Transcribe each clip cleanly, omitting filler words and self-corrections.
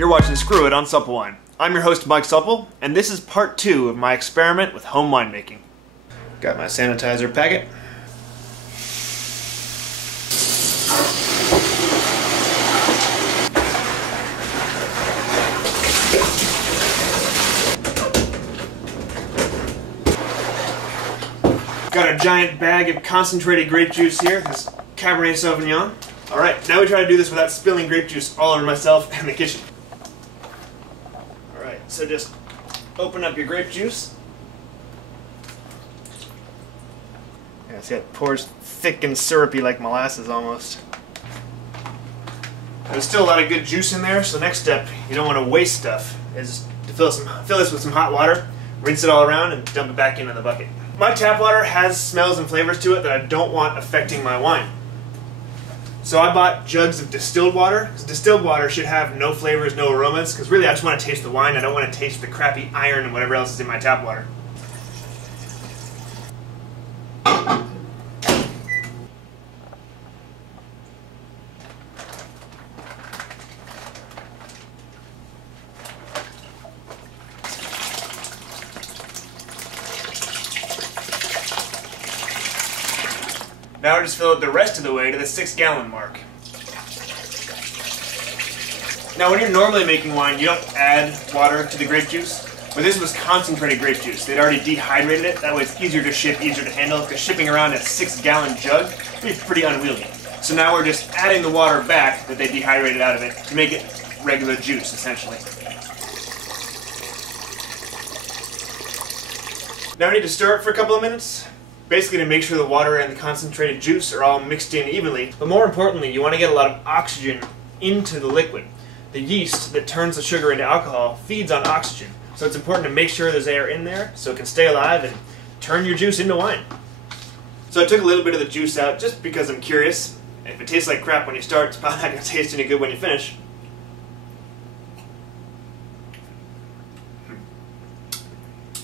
You're watching Screw It on SuppleWine. I'm your host, Mike Supple, and this is part 2 of my experiment with home winemaking. Got my sanitizer packet. Got a giant bag of concentrated grape juice here, this Cabernet Sauvignon. Alright, now we try to do this without spilling grape juice all over myself and the kitchen. Alright, so just open up your grape juice. Yeah, see, it pours thick and syrupy like molasses almost. There's still a lot of good juice in there, so the next step, you don't want to waste stuff, is to fill this with some hot water, rinse it all around, and dump it back into the bucket. My tap water has smells and flavors to it that I don't want affecting my wine. So I bought jugs of distilled water, because distilled water should have no flavors, no aromas, because really I just want to taste the wine, I don't want to taste the crappy iron and whatever else is in my tap water. Now I just fill it the rest of the way to the 6-gallon mark. Now when you're normally making wine, you don't add water to the grape juice, but this was concentrated grape juice. They'd already dehydrated it, that way it's easier to ship, easier to handle, because shipping around a 6-gallon jug is pretty unwieldy. So now we're just adding the water back that they dehydrated out of it to make it regular juice, essentially. Now we need to stir it for a couple of minutes. Basically to make sure the water and the concentrated juice are all mixed in evenly. But more importantly, you want to get a lot of oxygen into the liquid. The yeast that turns the sugar into alcohol feeds on oxygen. So it's important to make sure there's air in there so it can stay alive and turn your juice into wine. So I took a little bit of the juice out just because I'm curious. If it tastes like crap when you start, it's probably not going to taste any good when you finish.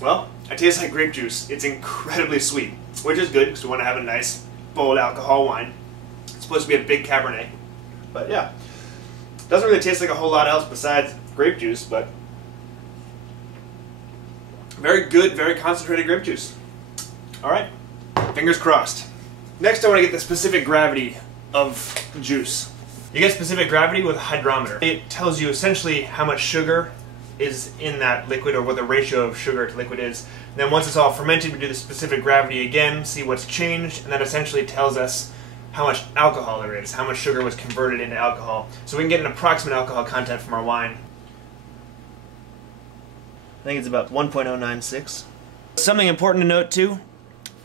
Well, it tastes like grape juice. It's incredibly sweet, which is good because we want to have a nice, bold alcohol wine. It's supposed to be a big Cabernet, but yeah. Doesn't really taste like a whole lot else besides grape juice, but very good, very concentrated grape juice. Alright, fingers crossed. Next I want to get the specific gravity of juice. You get specific gravity with a hydrometer. It tells you essentially how much sugar is in that liquid, or what the ratio of sugar to liquid is. And then once it's all fermented, we do the specific gravity again, see what's changed, and that essentially tells us how much alcohol there is, how much sugar was converted into alcohol. So we can get an approximate alcohol content from our wine. I think it's about 1.096. Something important to note too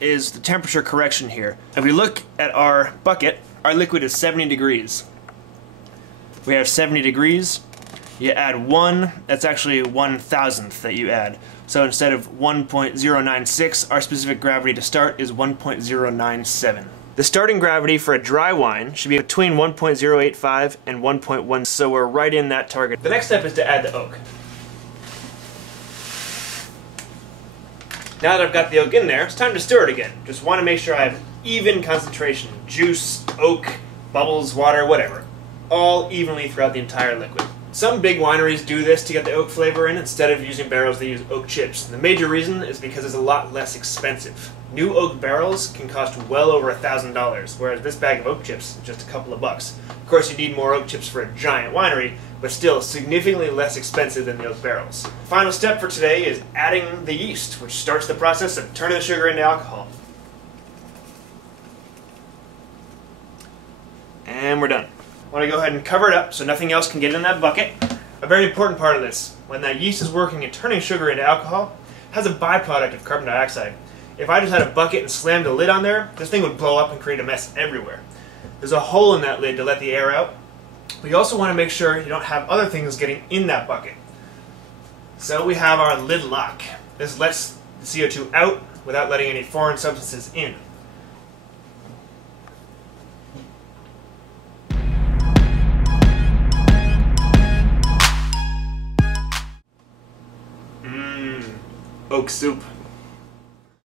is the temperature correction here. If we look at our bucket, our liquid is 70 degrees. We have 70 degrees. You add 1, that's actually 1,000th that you add. So instead of 1.096, our specific gravity to start is 1.097. The starting gravity for a dry wine should be between 1.085 and 1.1, so we're right in that target. The next step is to add the oak. Now that I've got the oak in there, it's time to stir it again. Just want to make sure I have even concentration. Juice, oak, bubbles, water, whatever. All evenly throughout the entire liquid. Some big wineries do this to get the oak flavor in. Instead of using barrels, they use oak chips. The major reason is because it's a lot less expensive. New oak barrels can cost well over $1,000, whereas this bag of oak chips is just a couple of bucks. Of course, you need more oak chips for a giant winery, but still significantly less expensive than the oak barrels. Final step for today is adding the yeast, which starts the process of turning the sugar into alcohol. And we're done. I want to go ahead and cover it up so nothing else can get in that bucket. A very important part of this, when that yeast is working and turning sugar into alcohol, it has a byproduct of carbon dioxide. If I just had a bucket and slammed a lid on there, this thing would blow up and create a mess everywhere. There's a hole in that lid to let the air out. But you also want to make sure you don't have other things getting in that bucket. So we have our lid lock. This lets the CO2 out without letting any foreign substances in. Oak soup.